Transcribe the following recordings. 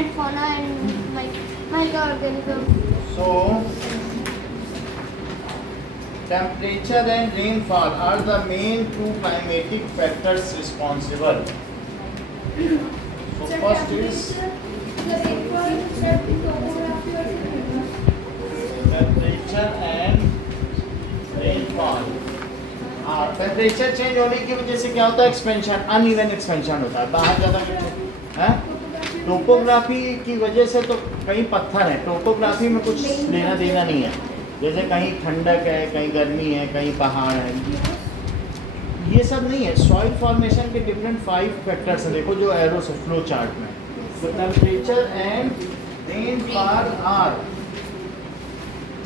and fauna and microorganisms. So, temperature and rainfall are the main two climatic factors responsible. So first is temperature and rainfall. हाँ, temperature change होने की वजह से क्या होता है? एक्सपेंशन, अनइवन एक्सपेंशन होता है, बाहर ज़्यादा है। टोपोग्राफी की वजह से तो कहीं पत्थर है, टोपोग्राफी में कुछ लेना देना नहीं है। जैसे कहीं ठंडक है, कहीं गर्मी है, कहीं पहाड़ है, ये सब नहीं है। सॉइल फॉर्मेशन के डिफरेंट 5 फैक्टर्स हैं, देखो जो एरो से फ्लो चार्ट में। तो temperature and rainfall are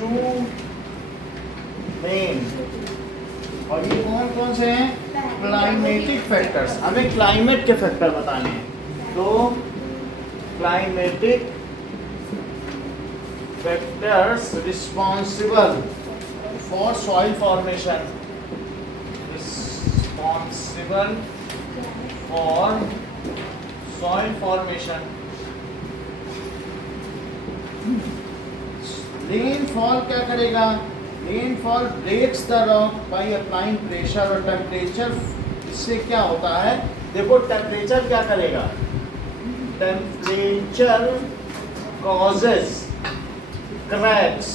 two main, और ये कौन कौन से हैं? Climatic factors. हमें क्लाइमेट के फैक्टर बताने हैं। तो climatic factors responsible for soil formation, responsible for soil formation. Rainfall क्या करेगा? Rainfall breaks the rock by applying pressure और temperature। इससे क्या होता है? देखो टेम्परेचर क्या करेगा? टेम्परेचर causes क्रैक्स,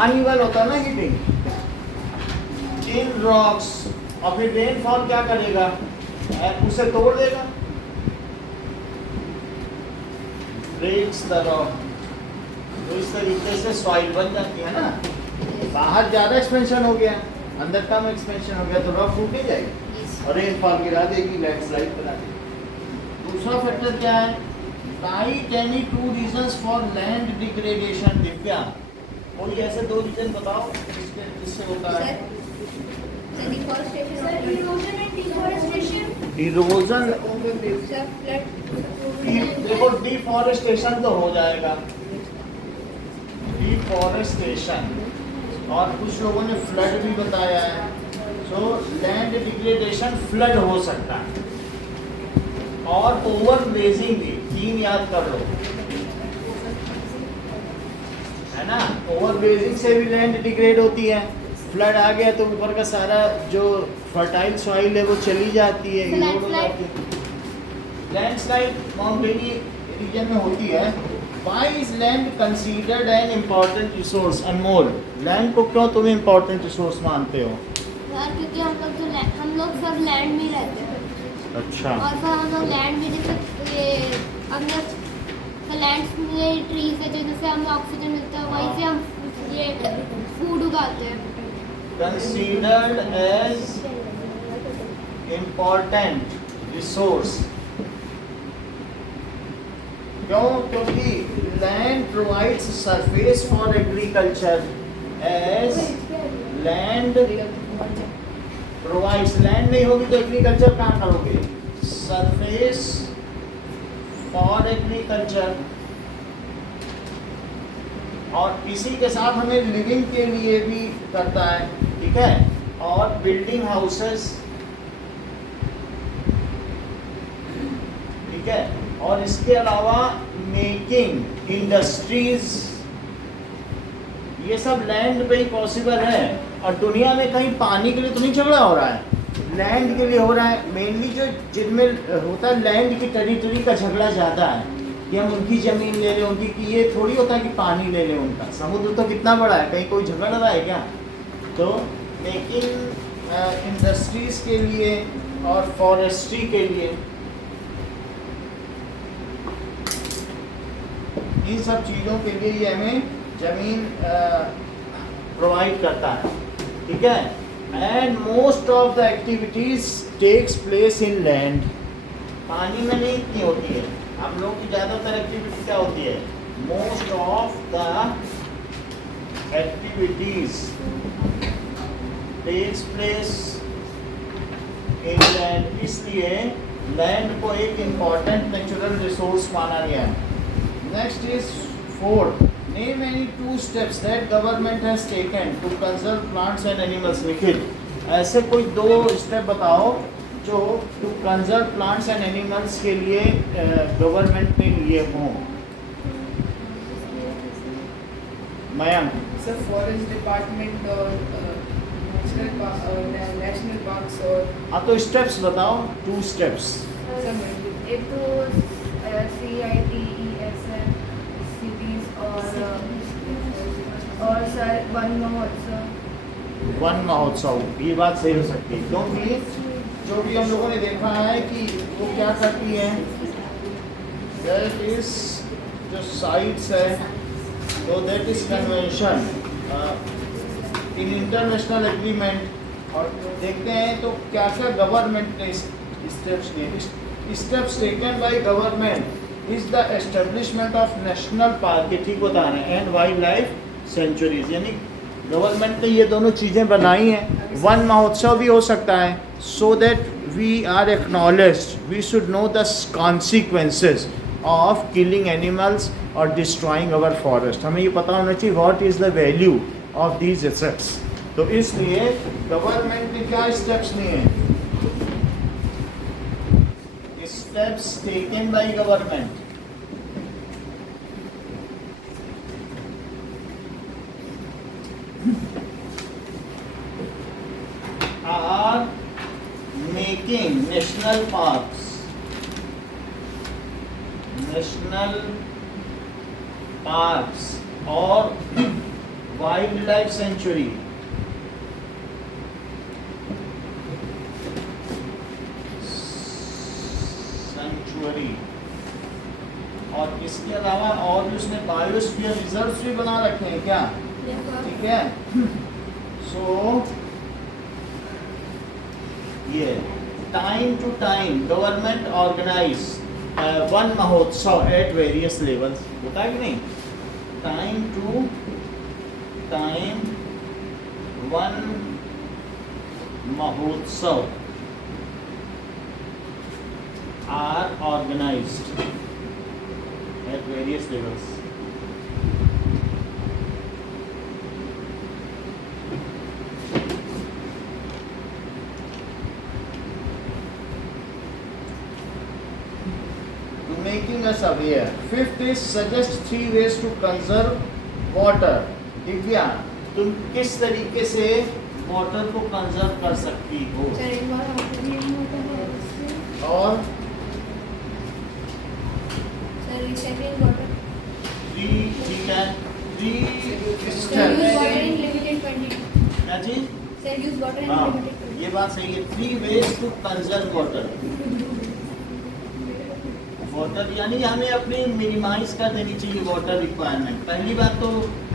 अनइवन होता है ना हीटिंग इन रॉक्स, और फिर रेनफॉल क्या करेगा? उसे तोड़ देगा, ब्रेक्स द रॉक। तो इस तरीके से सॉइल बन जाती है ना। बाहर ज़्यादा एक्सपेंशन हो गया, अंदर कम एक्सपेंशन हो गया, तो रॉक टूट जाएगी और रेनफॉल गिरा देगी, लैंडस्लाइड बना देगी। दूसरा फैक्टर क्या है? Cite any 2 reasons for land degradation। Divya, कोई ऐसे 2 रीजन बताओ जिससे होता है? इरोजन, देखो डिफॉरेस्टेशन तो हो जाएगा, डिफॉरेस्टेशन, और कुछ लोगों ने फ्लड भी बताया है। सो लैंड डिग्रेडेशन, फ्लड हो सकता है, और ओवर ग्रेजिंग भी। 3 याद कर लो, है ना। ओवर ग्रेजिंग से भी लैंड डिग्रेड होती है। फ्लड आ गया तो ऊपर का सारा जो फर्टाइल सॉइल है वो चली जाती है, इरोड हो जाती है। लैंडस्लाइड माउंटेनी रीजन में होती है। Why is land considered an important resource? Anmol, land को क्यों तुम इम्पोर्टेंट रिसोर्स मानते हो? यार क्योंकि हम लोग सब लैंड में रहते हैं। अच्छा। और फिर हम लोग लैंड में जैसे ये अंदर लैंड में ट्रीज है जिनसे हमें ऑक्सीजन मिलता है, वहीं से हम ये फूड उगाते हैं। Considered as important resource। क्यों? क्योंकि land provides surface for agriculture. As land provides, land नहीं होगी तो एग्रीकल्चर कहाँ करोगे? Surface for agriculture. और इसी के साथ हमें लिविंग के लिए भी करता है, ठीक है। और बिल्डिंग हाउसेस, ठीक है। और इसके अलावा मेकिंग इंडस्ट्रीज, ये सब लैंड पे ही पॉसिबल है। और दुनिया में कहीं पानी के लिए तो नहीं झगड़ा हो रहा है, लैंड के लिए हो रहा है। मेनली जो जिनमें होता है लैंड की टेरिटरी का झगड़ा ज़्यादा है कि हम उनकी ज़मीन ले लें, उनकी, कि ये थोड़ी होता है कि पानी ले लें उनका। समुद्र तो कितना बड़ा है, कहीं कोई झगड़ रहा है क्या? तो मेकिंग इंडस्ट्रीज़ के लिए और फॉरेस्ट्री के लिए, इन सब चीज़ों के लिए ये हमें ज़मीन प्रोवाइड करता है, ठीक है। And most of the activities takes place in land. पानी में नहीं इतनी होती है, हम लोग की ज़्यादातर एक्टिविटी क्या होती है? Most of the activities takes place in land. इसलिए लैंड को एक इम्पॉर्टेंट नेचुरल रिसोर्स माना गया है। Next is 4, name any 2 steps that government has taken to conserve plants and animals। Nikhil, ऐसे कोई 2 स्टेप बताओ जो to conserve plants and animals के लिए गवर्नमेंट ने लिए हों। मयंक, सर फॉरेस्ट डिपार्टमेंट और नेशनल पार्क्स और हाँ तो स्टेप्स बताओ, 2 स्टेप्स। एक तो CITESN सिटीज और सर वन महोत्सव। वन महोत्सव, ये बात सही हो सकती है क्योंकि जो भी हम लोगों ने देखा है कि वो क्या करती हैं, दैट इज जो साइट्स है, तो that is convention in international agreement. और देखते हैं तो क्या क्या गवर्नमेंट ने स्टेप्स लिए। Steps taken by government is the establishment of national park, ये ठीक बता रहे हैं, एंड वाइल्ड लाइफ सेंचुरीज, यानी गवर्नमेंट ने ये दोनों चीज़ें बनाई हैं। वन महोत्सव भी हो सकता है, so that we are acknowledged, we should know the consequences of killing animals और डिस्ट्रॉइंग अवर फॉरेस्ट। हमें ये पता होना चाहिए what is the value of these assets. तो इसलिए गवर्नमेंट ने क्या स्टेप्स लिए हैं, steps taken by government are making national parks, or wildlife sanctuary और इसके अलावा और भी उसने बायोस्फीयर रिजर्व्स भी बना रखे हैं क्या, ठीक है। सो ये time to time government organise Van Mahotsav at various levels, होता है कि नहीं, time to time Van Mahotsav are organized at various levels. To making us aware. Fifth is suggest 3 ways to conserve water. Divya, तुम किस तरीके से वाटर को कंजर्व कर सकती हो? और रिसाइक्लिंग वाटर, ठीक है, use water in limited quantity, क्या चीज? सर यूज वाटर इन हाँ, लिमिटेड क्वांटिटी। ये बात सही है। 3 ways to conserve water. Water यानी हमें अपनी मिनिमाइज कर देनी चाहिए वाटर रिक्वायरमेंट। पहली बात तो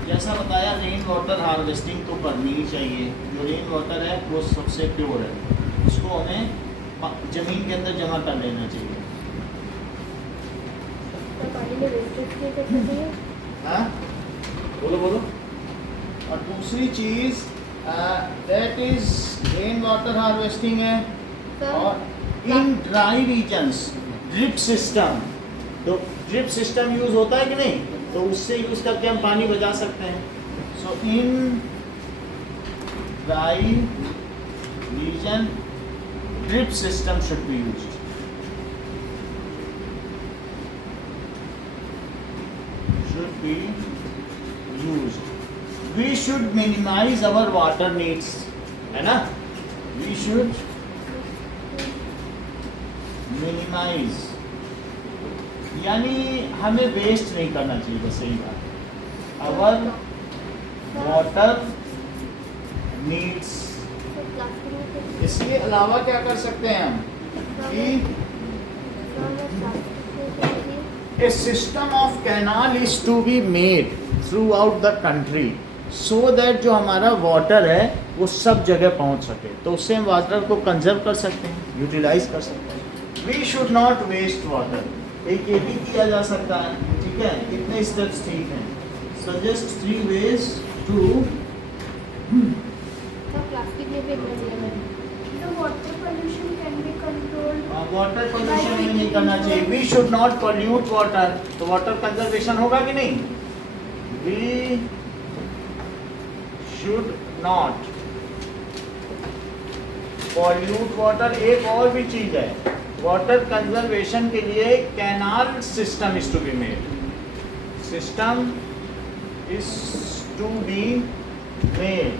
जैसा बताया, रेन वाटर हार्वेस्टिंग तो करनी ही चाहिए। जो रेन वाटर है वो सबसे प्योर है, उसको हमें जमीन के अंदर जमा कर लेना चाहिए। पानी में वेस्टेज नहीं कर सकते हैं। हाँ, बोलो बोलो। और दूसरी चीज that is rain water harvesting है। और in dry regions drip system, तो ड्रिप सिस्टम यूज होता है कि नहीं, तो उससे यूज करके हम पानी बचा सकते हैं। So in dry region drip system should be used. Be used. We should minimize our water needs, है ना? We should minimize, यानी हमें वेस्ट नहीं करना चाहिए, बस यही बात। Our water needs। इसके अलावा क्या कर सकते हैं हम कि A system of canal is to be made throughout the country so that जो हमारा वाटर है वो सब जगह पहुंच सके, तो उससे हम वाटर को कंजर्व कर सकते हैं, यूटिलाइज कर सकते हैं। We should not waste water। एक ये भी किया जा सकता है, ठीक है। कितने स्टेप्स ठीक हैं? Suggest 3 ways to प्लास्टिक में फेंक दिया है। Water pollution can be controlled. Water pollution हमें नहीं करना चाहिए। We should not pollute water, तो वाटर कंजर्वेशन होगा कि नहीं? We should not pollute water. एक और भी चीज़ है, वाटर कंजर्वेशन के लिए canal system is to be made, system is to be made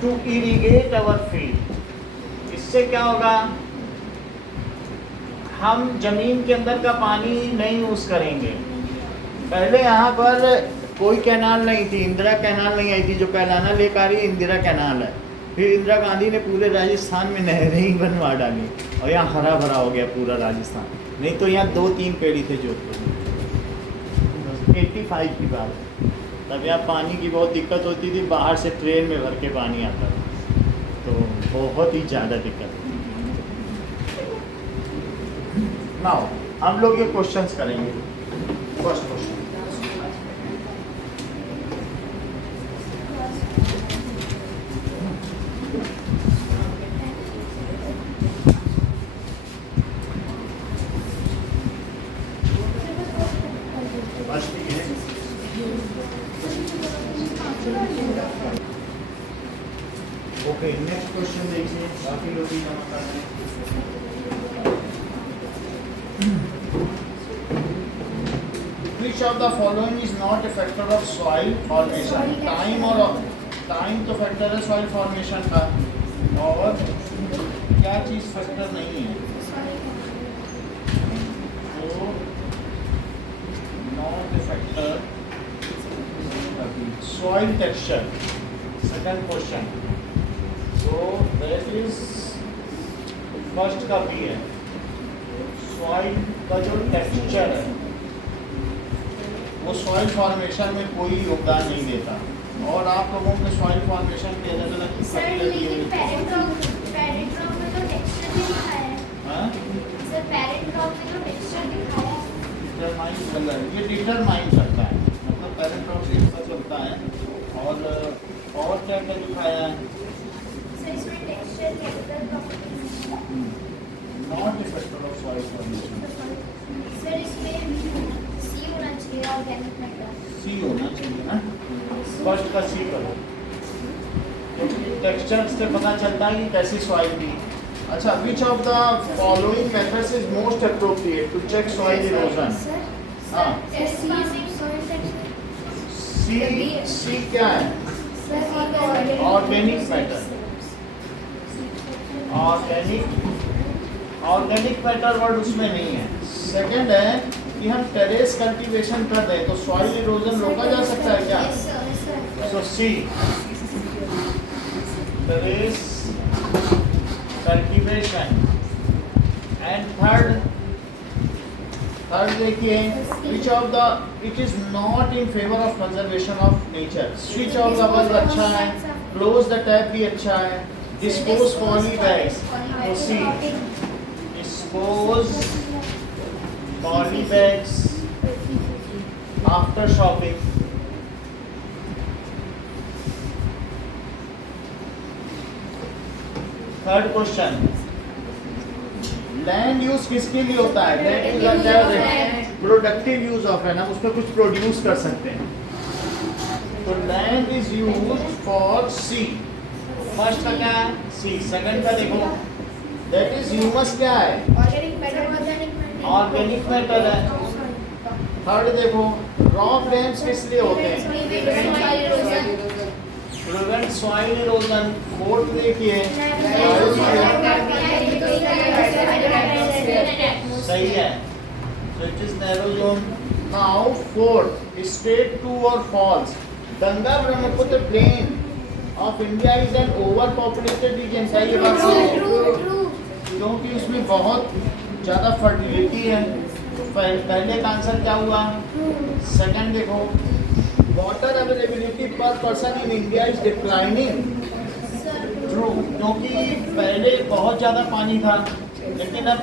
to irrigate our field. इससे क्या होगा, हम जमीन के अंदर का पानी नहीं यूज़ करेंगे। पहले यहाँ पर कोई कैनाल नहीं थी, इंदिरा कैनाल नहीं आई थी, जो कैलाना लेकर आ रही है इंदिरा कैनाल है। फिर इंदिरा गांधी ने पूरे राजस्थान में नहरें ही बनवा डाली और यहाँ हरा भरा हो गया पूरा राजस्थान। नहीं तो यहाँ 2-3 पेड़ ही थे जोधपुर में। 85 की बात है, तब यहाँ पानी की बहुत दिक्कत होती थी, बाहर से ट्रेन में भर के पानी आता था, तो बहुत ही ज़्यादा दिक्कत होती थी। नाउ हम लोग ये क्वेश्चंस करेंगे। First question, okay, next question देखिए, काफी लोग भी जमा कर रहे हैं। Which of the following is not a factor of soil formation? Time तो फैक्टर है सॉइल फॉर्मेशन का, और क्या चीज़ फैक्टर नहीं है? तो not a factor, soil texture. Second question, so that is first का भी है, सॉइल का जो टेक्सचर है वो सॉइल फॉर्मेशन में कोई योगदान नहीं देता। और आप लोगों के सॉइल फॉर्मेशन के अलग अलग सर लेकिन पैरेंट रॉक में तो टेक्सचर दिखाया है। हाँ, सर पैरेंट रॉक में तो टेक्सचर दिखाया है। डिटरमाइन कलर, ये डिटरमाइन करता है, मतलब पैरेंट रॉक से पता चलता है। और क्या क्या दिखाया है? सर इसमें texture chemical properties, not a factor of soil formation. Sir इसमें सी होना चाहिए, ऑर्गेनिक मैटर। सी होना चाहिए ना, फर्स्ट का सी करो, क्योंकि टेक्सचर से पता चलता है कि कैसी सॉइल थी। अच्छा, which of the following methods is most appropriate to check soil erosion? हाँ, सी क्या है? Organic matter. Organic matter word उसमें नहीं है। सेकंड है कि हम टेरेस कल्टीवेशन कर दें तो सॉइल इरोजन रोका जा सकता है क्या? सो सी, टेरेस कल्टीवेशन। एंड थर्ड देखिए, विच of the it is not in favour of conservation of nature. Switch off the bulb अच्छा है, क्लोज द टैप भी अच्छा है, डिस्पोज पॉली बैग्स, तो C dispose poly bags after shopping. Third question, land use किसके लिए होता है? लैंड यूज होता है प्रोडक्टिव यूज ऑफ है ना, उसमें कुछ प्रोड्यूस कर सकते हैं, तो land is use for C. First का क्या है? सी। सेकंड का देखो, दैट इज ह्यूमस क्या है? ऑर्गेनिक मैटर है। थर्ड देखो, रॉ प्लेन्स किस लिए होते हैं? Prevent soil erosion. फोर्थ देखिए, सही है, so it is narrow zone. Now fourth, state true or false? Ganga Brahmaputra plain of India is an overpopulated region। सही है बात सही, क्योंकि उसमें बहुत ज़्यादा फर्टिलिटी है। तो पहले का आंसर क्या हुआ? सेकंड देखो, वाटर अवेलेबिलिटी पर person in India is declining. True, क्योंकि पहले बहुत ज़्यादा पानी था, लेकिन अब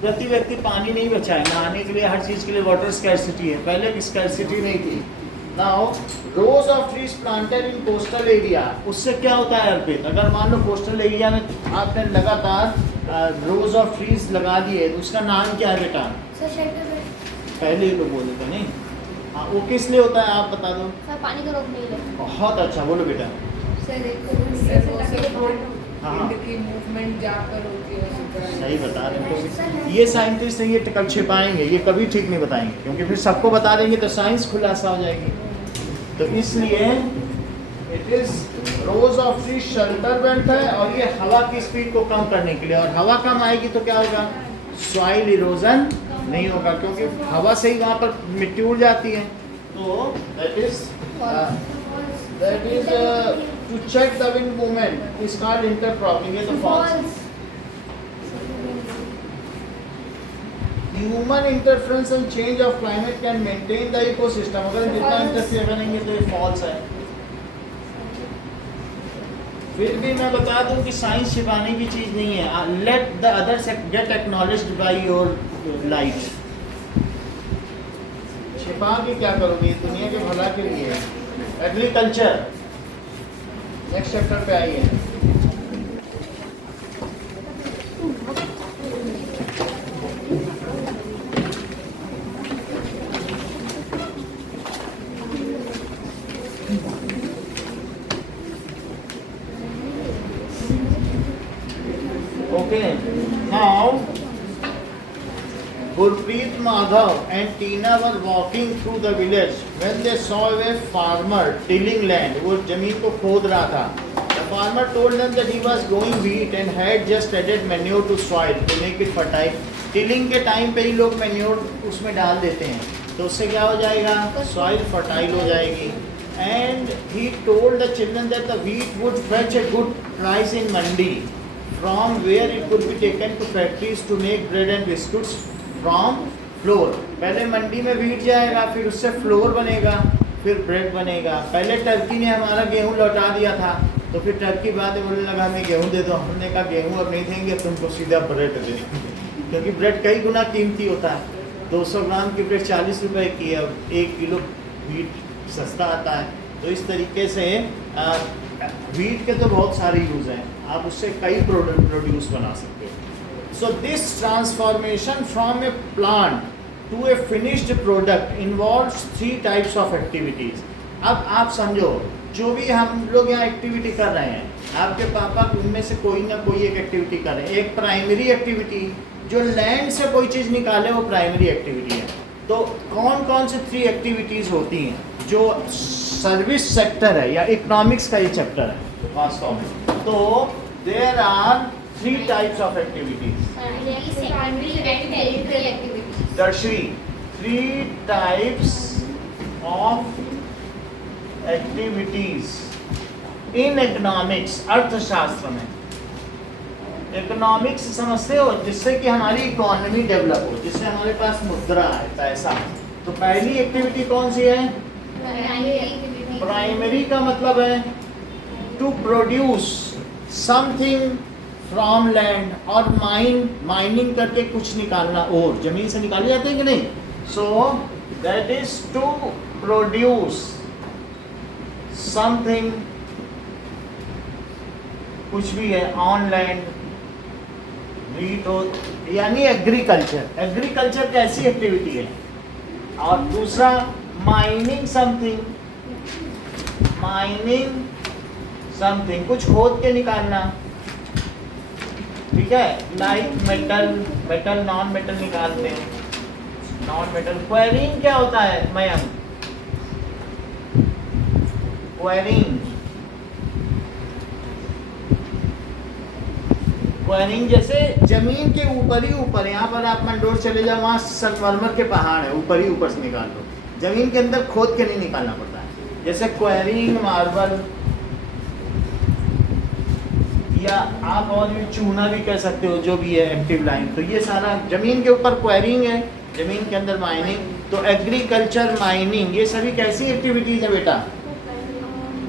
प्रति व्यक्ति पानी नहीं बचा है, नहाने के लिए हर चीज़ के लिए वाटर स्कैरसिटी है, पहले स्कैरसिटी नहीं थी। Now rose of trees planted in coastal area, उससे क्या होता है अर्पित? अगर मान लो कोस्टल एरिया में आपने लगातार रोज ऑफ ट्रीज लगा दिए तो उसका नाम क्या है बेटा? पहले ही लोग बोले थे नहीं। हाँ, वो किस लिए होता है आप बता दो। सर पानी को रोकने के लिए। बहुत अच्छा, बोलो बेटा। हाँ। इंड की मूवमेंट जहाँ पर होती है उसी पर। सही बता रहे हैं। तो ये साइंटिस्ट हैं, ये कल छिपाएंगे, ये कभी ठीक नहीं बताएंगे, क्योंकि फिर सबको बता देंगे तो साइंस खुलासा हो जाएगी। तो इसलिए it is rose of tree shelter belt है, और ये हवा की स्पीड को कम करने के लिए, और हवा कम आएगी तो क्या होगा, सॉइल इरोजन नहीं होगा, क्योंकि हवा से ही वहाँ पर मिट्टी उड़ जाती है। तो that is to check the wind movement is called intercropping. ये तो false. Human interference and change of climate can maintain the ecosystem. अगर जितना इंटरफेयर करेंगे तो ये फॉल्स है। फिर भी मैं बता दूं कि साइंस छिपाने की चीज नहीं है। Let the others get acknowledged by your light. छिपा के क्या करोगे, दुनिया के भला के लिए है। एग्रीकल्चर नेक्स्ट चैप्टर पे आइए। Okay, now Gurpreet Madhav and Tina were walking through the village when they saw a farmer tilling land. वो जमीन को खोद रहा था। The farmer told them that he was growing wheat and had just added manure to soil to make it fertile. Tilling के time पे ही लोग manure उसमें डाल देते हैं, तो उससे क्या हो जाएगा, soil fertile हो जाएगी। And he told the children that the wheat would fetch a good price in mandi, from where it could be taken to factories to make bread and biscuits from flour. पहले मंडी में wheat जाएगा, फिर उससे flour बनेगा, फिर bread बनेगा। पहले Turkey ने हमारा गेहूं लौटा दिया था, तो फिर टर्की बाद में बोलने लगा हमें गेहूं दे दो। हमने कहा गेहूं अब नहीं देंगे, तुमको सीधा ब्रेड दे, क्योंकि ब्रेड कई गुना कीमती होता है। 200 ग्राम की ब्रेड 40 रुपए की है, अब 1 किलो व्हीट सस्ता आता है। तो इस तरीके से व्हीट के तो बहुत सारे यूज़ हैं, आप उससे कई प्रोडक्ट प्रोड्यूस बना सकते हो। So this transformation from a plant to a finished product involves 3 types of activities. अब आप समझो, जो भी हम लोग यहाँ एक्टिविटी कर रहे हैं, आपके पापा उनमें से कोई ना कोई एक एक्टिविटी कर रहे हैं। एक प्राइमरी एक्टिविटी, जो लैंड से कोई चीज़ निकाले, वो प्राइमरी एक्टिविटी है। तो कौन कौन से 3 एक्टिविटीज़ होती हैं जो सर्विस सेक्टर है या इकोनॉमिक्स का ये चैप्टर है वास्तव में। तो there are 3 types of activities. Tertiary 3 types of activities in economics, अर्थशास्त्र में। इकोनॉमिक्स समझते हो, जिससे कि हमारी इकोनॉमी डेवलप हो, जिससे हमारे पास मुद्रा है, पैसा। तो पहली एक्टिविटी कौन सी है, प्राइमरी का मतलब है to produce something from land, और माइनिंग करके कुछ निकालना, और जमीन से निकाले जाते हैं कि नहीं। So that is to produce something, कुछ भी है ऑन लैंड, रीट हो, यानी एग्रीकल्चर। एग्रीकल्चर कैसी एक्टिविटी है। और दूसरा माइनिंग समथिंग, कुछ खोद के निकालना, ठीक है, लाइक मेटल नॉन मेटल निकालते हैं, नॉन मेटल। क्वेरिंग क्या होता है मयंक, क्वेरिंग जैसे जमीन के ऊपर ही ऊपर, यहाँ पर आप मंडोर चले जाओ, वहाँ संगमरमर के पहाड़ है, ऊपर ही ऊपर से निकाल लो, जमीन के अंदर खोद के नहीं निकालना पड़ता है। जैसे क्वेरिंग मार्बल, या आप और भी चूना भी कह सकते हो, जो भी है एक्टिव लाइन। तो ये सारा जमीन के ऊपर क्वेरिंग है, जमीन के अंदर माइनिंग। तो एग्रीकल्चर, माइनिंग, ये सभी कैसी एक्टिविटीज है बेटा,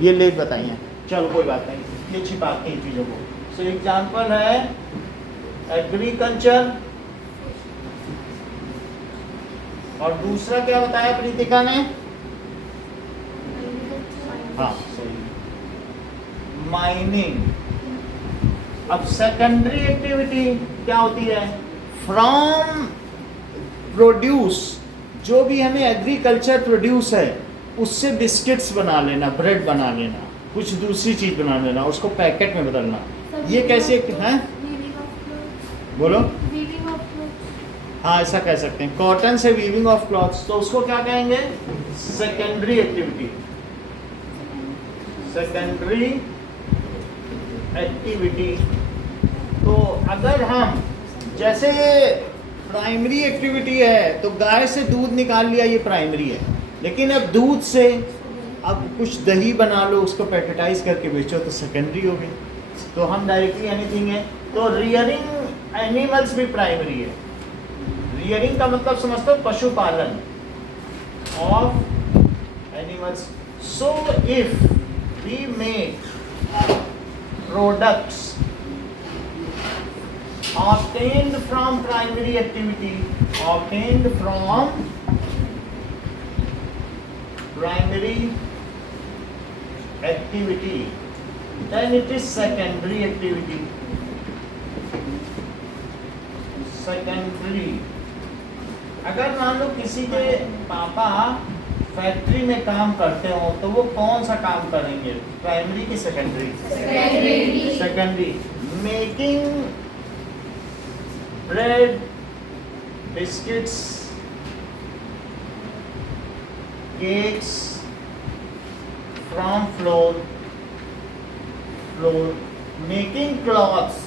ये लेट बताइए। चलो कोई बात नहीं, ये छिपाते हैं चीज़ों को। सो एग्जाम्पल है एग्रीकल्चर, और दूसरा क्या बताया प्रीतिका ने, हाँ सही, माइनिंग। अब सेकेंडरी एक्टिविटी क्या होती है, फ्रॉम प्रोड्यूस, जो भी हमें एग्रीकल्चर प्रोड्यूस है उससे बिस्किट्स बना लेना, ब्रेड बना लेना, कुछ दूसरी चीज़ बना लेना, उसको पैकेट में बदलना, ये कैसे हैं? Weaving of clothes. बोलो। Weaving of clothes. हाँ, ऐसा कह सकते हैं। कॉटन से वीविंग ऑफ क्लॉथ्स, तो उसको क्या कहेंगे? Secondary activity. Secondary activity. तो अगर हम, जैसे प्राइमरी एक्टिविटी है तो गाय से दूध निकाल लिया, ये प्राइमरी है। लेकिन अब दूध से अब कुछ दही बना लो, उसको पैकेटाइज करके बेचो, तो सेकेंडरी हो गई। तो हम डायरेक्टली एनीथिंग है। तो रियरिंग एनिमल्स भी प्राइमरी है। रियरिंग का मतलब समझते हो? पशुपालन of animals. So if we make products obtained from primary activity, obtained from primary activity, then it is secondary activity. Secondary. अगर मान लो किसी के पापा फैक्ट्री में काम करते हो तो वो कौन सा काम करेंगे? प्राइमरी की secondary? Secondary. Making bread, biscuits, cakes from flour, making cloths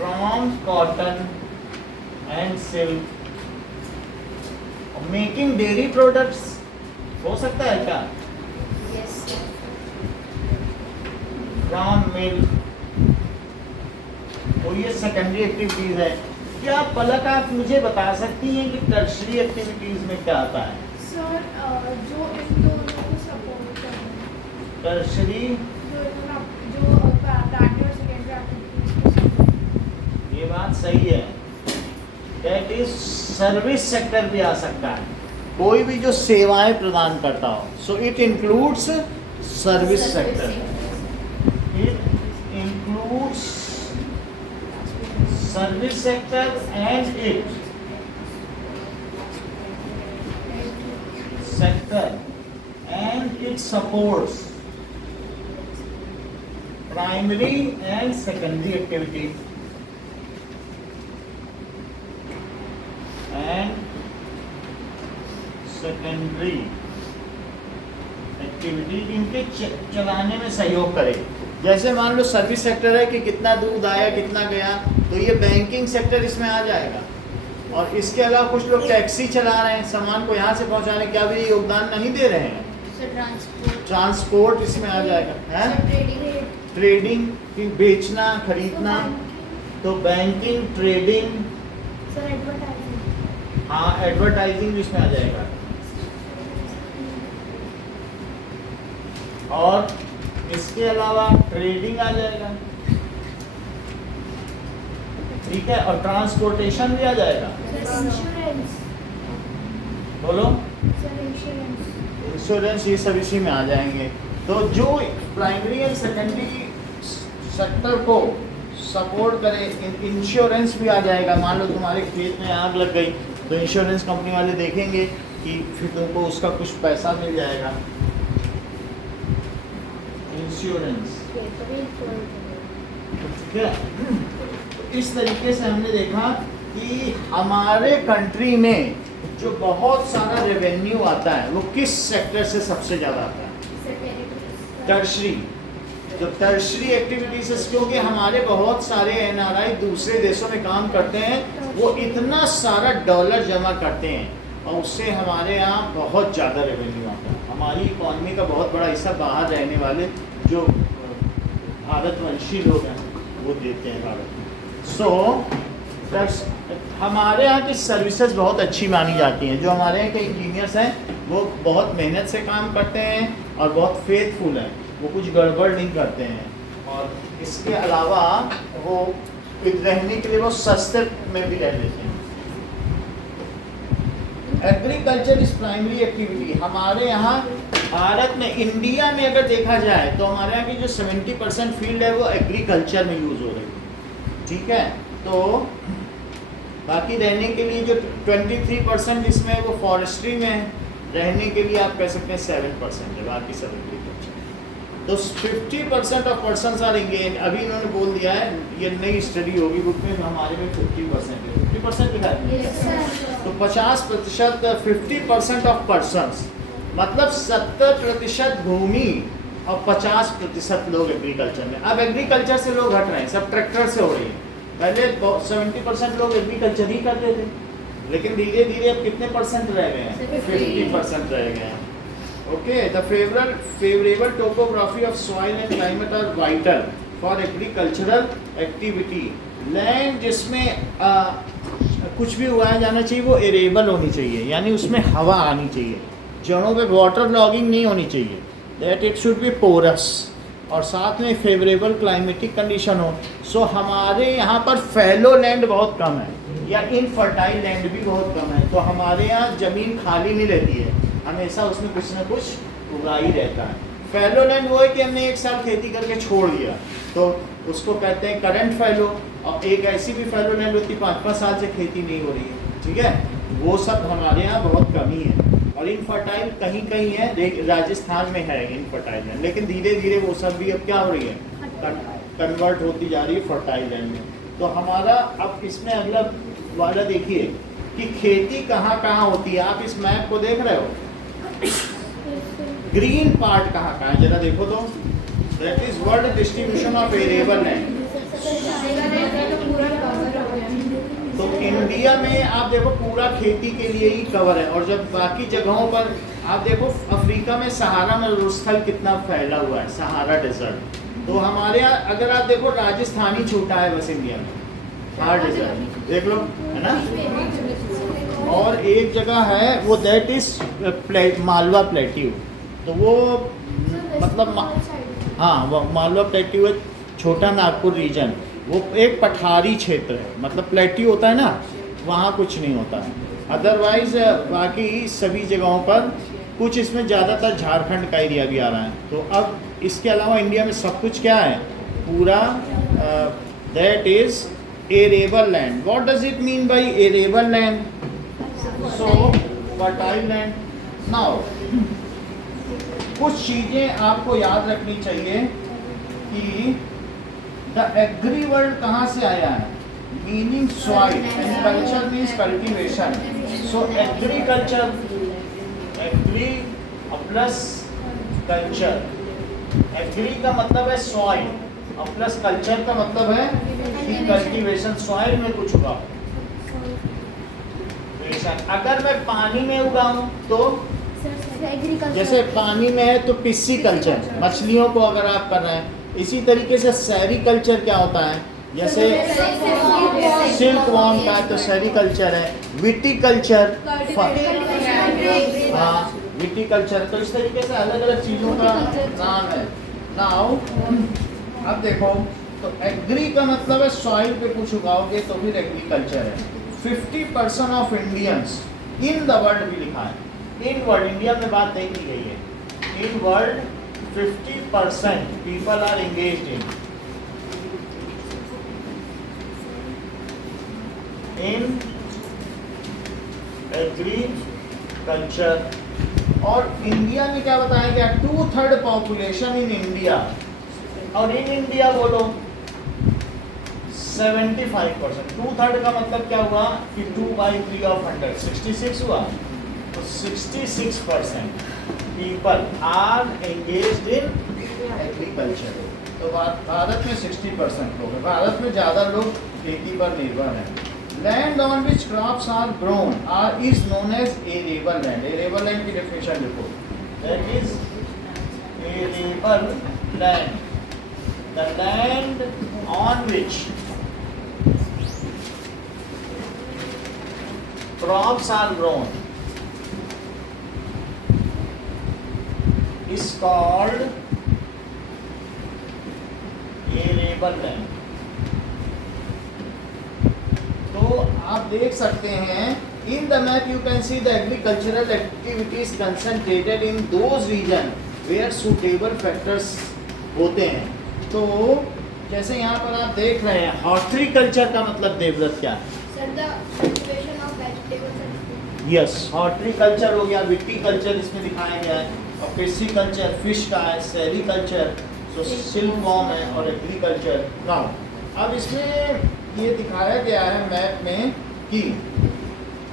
from cotton and silk, making dairy products हो सकता है क्या? From milk। तो ये सेकेंडरी एक्टिविटीज है। क्या पलक आप मुझे बता सकती हैं कि टर्शरी एक्टिविटीज में क्या आता है? Sir, जो इन दोनों को सपोर्ट करें, टर्शरी, जो प्राइमरी और सेकेंडरी एक्टिविटीज को support। ये बात सही है। दैट इज सर्विस सेक्टर भी आ सकता है, कोई भी जो सेवाएं प्रदान करता हो। So it includes service sector, it includes service sector and it sector and it supports primary and secondary activity and secondary activity इनके चलाने में सहयोग करे। जैसे मान लो सर्विस सेक्टर है कि कितना दूध आया कितना गया, तो ये बैंकिंग सेक्टर इसमें आ जाएगा। और इसके अलावा कुछ लोग टैक्सी चला रहे हैं, सामान को यहाँ से पहुँचाने, क्या भी योगदान नहीं दे रहे हैं? ट्रांसपोर्ट इसमें आ जाएगा। है ट्रेडिंग, बेचना खरीदना, तो बैंकिंग, ट्रेडिंग, Sir, advertising. हाँ एडवर्टाइजिंग भी इसमें आ जाएगा। और इसके अलावा ट्रेडिंग आ जाएगा, ठीक है, और ट्रांसपोर्टेशन भी आ जाएगा। Insurance. बोलो। Sir, insurance. इंश्योरेंस, ये सब इसी में आ जाएंगे। तो जो प्राइमरी एंड सेकेंडरी सेक्टर को सपोर्ट करे, इंश्योरेंस भी आ जाएगा। मान लो तुम्हारे खेत में आग लग गई तो इंश्योरेंस कंपनी वाले देखेंगे कि फिर तुमको उसका कुछ पैसा मिल जाएगा। इंश्योरेंस, ठीक है। तो इस तरीके से हमने देखा कि हमारे कंट्री में जो बहुत सारा रेवेन्यू आता है वो किस सेक्टर से सबसे ज़्यादा आता है? टर्शरी। जो टर्शरी एक्टिविटीज, क्योंकि हमारे बहुत सारे एनआरआई दूसरे देशों में काम करते हैं, वो इतना सारा डॉलर जमा करते हैं और उससे हमारे यहाँ बहुत ज़्यादा रेवेन्यू आता है। हमारी इकॉनमी का बहुत बड़ा हिस्सा बाहर रहने वाले जो भारतवंशी लोग हैं वो देते हैं भारत में। सो हमारे यहाँ की सर्विसेज बहुत अच्छी मानी जाती हैं। जो हमारे यहाँ के इंजीनियर्स हैं वो बहुत मेहनत से काम करते हैं और बहुत फेथफुल हैं, वो कुछ गड़बड़ नहीं करते हैं। और इसके अलावा वो रहने के लिए वो सस्ते में भी रह लेते हैं। Agriculture is primary activity. हमारे यहाँ भारत में, इंडिया में अगर देखा जाए तो हमारे यहाँ की जो 70% फील्ड है वो एग्रीकल्चर में यूज़ हो रही है, ठीक है। तो बाकी रहने के लिए जो 23% इसमें वो फॉरेस्ट्री में है, रहने के लिए आप कह सकते हैं 7% है, बाकी सब एग्रीकल्चर। तो 50% ऑफ पर्सन आर एंगेज। अभी इन्होंने बोल दिया है, ये नई स्टडी होगी बुक में, हमारे में 50% है, 50% लिखा है। तो 50%, 50% ऑफ पर्सन्स मतलब 70% भूमि और 50% लोग एग्रीकल्चर में। अब एग्रीकल्चर से लोग हट रहे हैं, सब ट्रैक्टर से हो रही है। पहले 70% लोग एग्रीकल्चर ही करते थे, लेकिन धीरे धीरे अब कितने परसेंट रह गए हैं? 50% रह गए हैं। Okay, the favourable topography of soil and climate are vital for agricultural activity. Land जिसमें कुछ भी उगाया जाना चाहिए वो एरेबल होनी चाहिए, यानी उसमें हवा आनी चाहिए, जड़ों पे वाटर लॉगिंग नहीं होनी चाहिए, that it should be porous, और साथ में फेवरेबल क्लाइमेटिक कंडीशन हो। सो हमारे यहाँ पर फैलो लैंड बहुत कम है या इनफर्टाइल लैंड भी बहुत कम है, तो हमारे यहाँ ज़मीन खाली नहीं रहती है, हमेशा उसमें कुछ ना कुछ उगा ही रहता है। फैलो लैंड वो है कि हमने एक साल खेती करके छोड़ दिया, तो उसको कहते हैं करंट फैलो, और एक ऐसी भी फैलो लैंड होती है 5-5 साल से खेती नहीं हो रही है, ठीक है, वो सब हमारे यहाँ बहुत कमी है। और इनफर्टाइल कहीं कहीं है, राजस्थान में है इनफर्टाइल लैंड, लेकिन धीरे धीरे वो सब भी अब क्या हो रही है, कन्वर्ट होती जा रही है फर्टाइल लैंड में। तो हमारा अब इसमें अगला वाला देखिए कि खेती कहाँ कहाँ होती है। आप इस मैप को देख रहे हो, ग्रीन पार्ट कहाँ कहाँ है, जरा देखो तो, that is world distribution of arable land. तो इंडिया में आप देखो पूरा खेती के लिए ही कवर है, और जब बाकी जगहों पर आप देखो, अफ्रीका में सहारा मरुस्थल कितना फैला हुआ है, सहारा डेजर्ट। तो हमारे यहाँ अगर आप देखो राजस्थान ही छोटा है बस इंडिया में, सहारा डेजर्ट देख लो, है ना। और एक जगह है वो दैट इज मालवा प्लेट्यू, तो वो मतलब हाँ वो मालवा प्लेट्यू है, छोटा नागपुर रीजन, वो एक पठारी क्षेत्र है, मतलब प्लेट्यू होता है ना, वहाँ कुछ नहीं होता है। अदरवाइज बाकी सभी जगहों पर कुछ, इसमें ज़्यादातर झारखंड का एरिया भी आ रहा है। तो अब इसके अलावा इंडिया में सब कुछ क्या है, पूरा that is arable land. What does it mean by arable land? So fertile land. Now कुछ चीज़ें आपको याद रखनी चाहिए कि द एग्री वर्ड कहाँ से आया है, meaning soil, and culture means cultivation. So agriculture, agri plus culture, agri का मतलब है सॉइल और प्लस कल्चर का मतलब है कि कल्टीवेशन, सॉइल में कुछ उगाओ। अगर मैं पानी में उगाऊं तो जैसे पानी में है तो पिस्सी कल्चर, मछलियों को अगर आप कर रहे हैं। इसी तरीके से सेरीकल्चर क्या होता है, जैसे सिल्क वॉर्म का है तो सेरीकल्चर है। विटीकल्चर, हाँ विटीकल्चर, तो इस तरीके से अलग अलग चीज़ों का नाम है। नाउ अब देखो, तो एग्री का मतलब है सॉइल पे कुछ उगाओगे तो फिर एग्रीकल्चर है। 50% of Indians in the world भी लिखा है, इन वर्ल्ड, इंडिया में बात नहीं की गई है, in world 50% people are engaged in agriculture। और इंडिया में क्या बताया गया, 2/3 पॉपुलेशन इन इंडिया, और इन इंडिया बोलो 75%। 2/3 का मतलब क्या हुआ कि 2/3 of 100, 66 हुआ। तो 66% people are engaged in agriculture। तो भारत में 60% लोग हैं, भारत में ज़्यादा लोग खेती पर निर्भर हैं। Land on which crops are grown are is known as arable land. Arable land की डेफिनेशन लिखो, that is arable land, the land on which crops are grown is called arable land। तो आप देख सकते हैं, in the map you can see the agricultural activities concentrated in those region where suitable factors होते हैं। तो जैसे यहाँ पर आप देख रहे हैं, हॉर्टिकल्चर का मतलब देवव्रत क्या है? Sir, the cultivation of vegetables and fruits. Yes, horticulture हो गया, विटीकल्चर इसमें दिखाया गया है, और पिस्सीकल्चर फिश का है, सेरीकल्चर जो सिल्कवॉर्म है, और एग्रीकल्चर। नाउ अब इसमें ये दिखाया गया है मैप में कि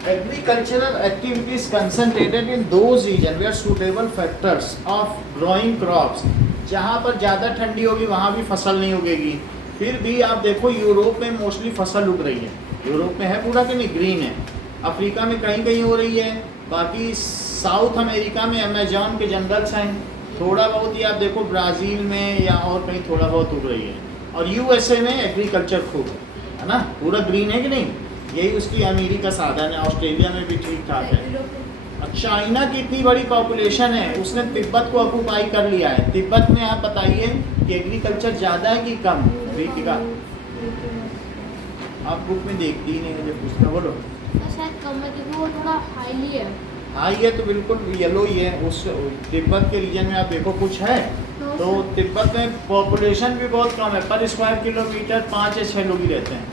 agricultural activities concentrated in those region where suitable factors of growing crops, जहाँ पर ज़्यादा ठंडी होगी वहाँ भी फसल नहीं उगेगी। फिर भी आप देखो यूरोप में मोस्टली फसल उग रही है, यूरोप में है पूरा कि नहीं, ग्रीन है। अफ्रीका में कहीं कहीं हो रही है, बाकी साउथ अमेरिका में अमेजॉन के जंगल्स हैं, थोड़ा बहुत ही आप देखो ब्राज़ील में या और कहीं थोड़ा बहुत उग रही है, और यूएसए में एग्रीकल्चर खूब है ना, पूरा ग्रीन है कि नहीं, यही उसकी अमीरी का साधन है। ऑस्ट्रेलिया में भी ठीक ठाक है। और चाइना की इतनी बड़ी पॉपुलेशन है, उसने तिब्बत को ऑक्यूपाई कर लिया है। तिब्बत में आप बताइए कि एग्रीकल्चर ज़्यादा है कि कम? का आप बुक में देखती ही नहीं, मुझे पूछना बोलो। तो शायद कम है क्योंकि वो थोड़ा हाईली है। हाँ ये तो बिल्कुल येलो ही है। उस तिब्बत के रीजन में आप देखो कुछ है, तो तिब्बत में पॉपुलेशन भी बहुत कम है, पर स्क्वायर किलोमीटर 5 या 6 लोग ही रहते हैं,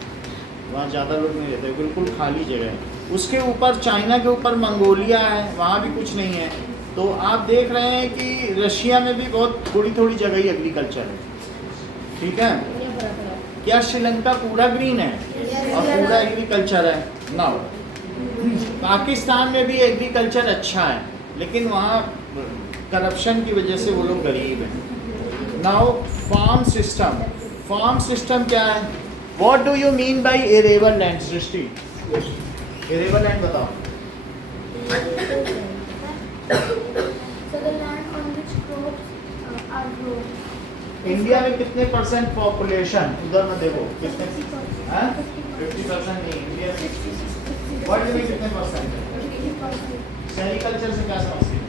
वहाँ ज़्यादा लोग नहीं रहते, बिल्कुल खाली जगह है। उसके ऊपर चाइना के ऊपर मंगोलिया है, वहाँ भी कुछ नहीं है। तो आप देख रहे हैं कि रशिया में भी बहुत थोड़ी थोड़ी जगह ही एग्रीकल्चर है, ठीक है। क्या श्रीलंका पूरा ग्रीन है और पूरा एग्रीकल्चर है? ना। पाकिस्तान में भी एग्रीकल्चर अच्छा है, लेकिन वहाँ करप्शन की वजह से वो लोग गरीब हैं। Now farm system, farm system क्या है? What do you mean by arable land? Srishti, arable land बताओ। So the land on which crops are grown. India में कितने परसेंट पॉपुलेशन? उधर में देखो कितने? 50% नहीं, इंडिया में वर्ल्ड में कितने परसेंट है? सेरिकल्चर से क्या समझते हैं?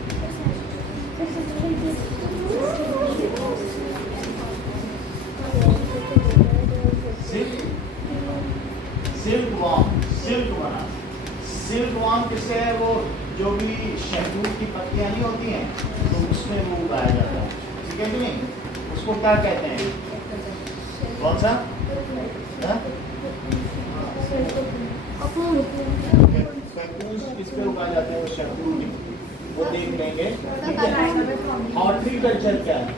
सिल्क वॉर्म, सिल्क बना। सिल्क वॉर्म किससे है? वो जो भी शहतूत की पत्तियां नहीं होती हैं, तो उसमें वो उगाया जाता है, ठीक है कि नहीं? उसको क्या कहते हैं? कौन सा? किस पे उगाए जाते हैं वो शहतूत? वो देख लेंगे, ठीक है। हॉर्टिकल्चर क्या है?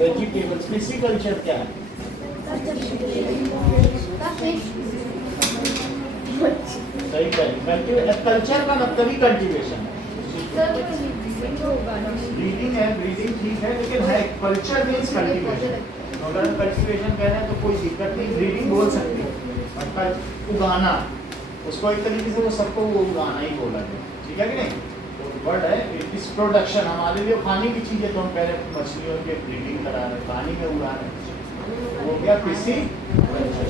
वेजिटेबल्स। पिस्सीकल्चर क्या है? सही करें। कल्चर का मतलब ही कल्टीवेशन है। ब्रीडिंग है, ब्रीडिंग ठीक है, लेकिन है कल्चर मीन्स कल्टीवेशन। अगर कल्टीवेशन कह रहे हैं तो कोई दिक्कत नहीं, ब्रीडिंग बोल सकते हैं। और उगाना, उसको एक तरीके से वो सबको वो उगाना ही बोला है, ठीक है कि नहीं? तो वर्ड है इस प्रोडक्शन, हमारे लिए खाने की चीज़ें तो हम कह रहे हैं मछलियों के ब्रीडिंग करा रहे हैं, पानी में उगा रहे हैं, वो क्या?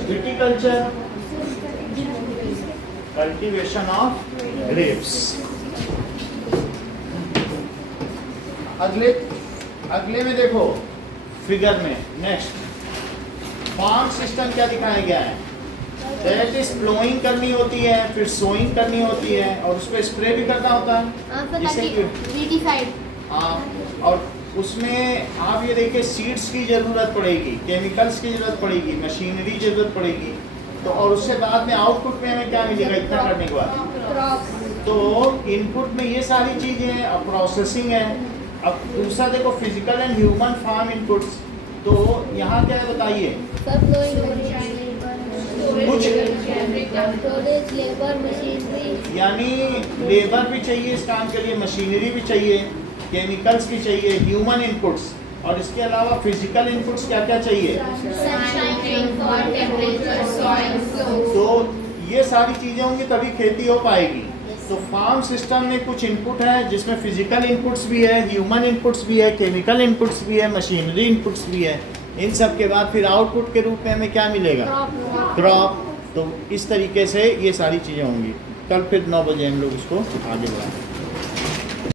Viticulture, cultivation of grapes. अगले में देखो फिगर में, नेक्स्ट फार्म सिस्टम क्या दिखाया गया है? दैट इज प्लोइंग करनी होती है, फिर सोइंग करनी होती है, और उस पर स्प्रे भी करना होता है, जिससे और उसमें आप ये देखिए सीड्स की ज़रूरत पड़ेगी, केमिकल्स की ज़रूरत पड़ेगी, मशीनरी ज़रूरत पड़ेगी। तो और उससे बाद में आउटपुट में हमें क्या मिलेगा इतना करने के बाद? तो इनपुट में ये सारी चीज़ें हैं, अब प्रोसेसिंग है। अब दूसरा देखो physical and human farm inputs, तो यहाँ क्या है बताइए? कुछ लेबर, मशीनरी, यानी लेबर भी चाहिए इस काम के लिए, मशीनरी भी चाहिए, केमिकल्स भी चाहिए, ह्यूमन इनपुट्स, और इसके अलावा फिजिकल इनपुट्स क्या क्या चाहिए? तो ये सारी चीज़ें होंगी तभी खेती हो पाएगी। तो फार्म सिस्टम में कुछ इनपुट है जिसमें फिजिकल इनपुट्स भी है, ह्यूमन इनपुट्स भी है, केमिकल इनपुट्स भी है, मशीनरी इनपुट्स भी है। इन सब के बाद फिर आउटपुट के रूप में हमें क्या मिलेगा? क्रॉप। तो इस तरीके से ये सारी चीज़ें होंगी। कल फिर 9 बजे हम लोग इसको आगे बढ़ाएंगे।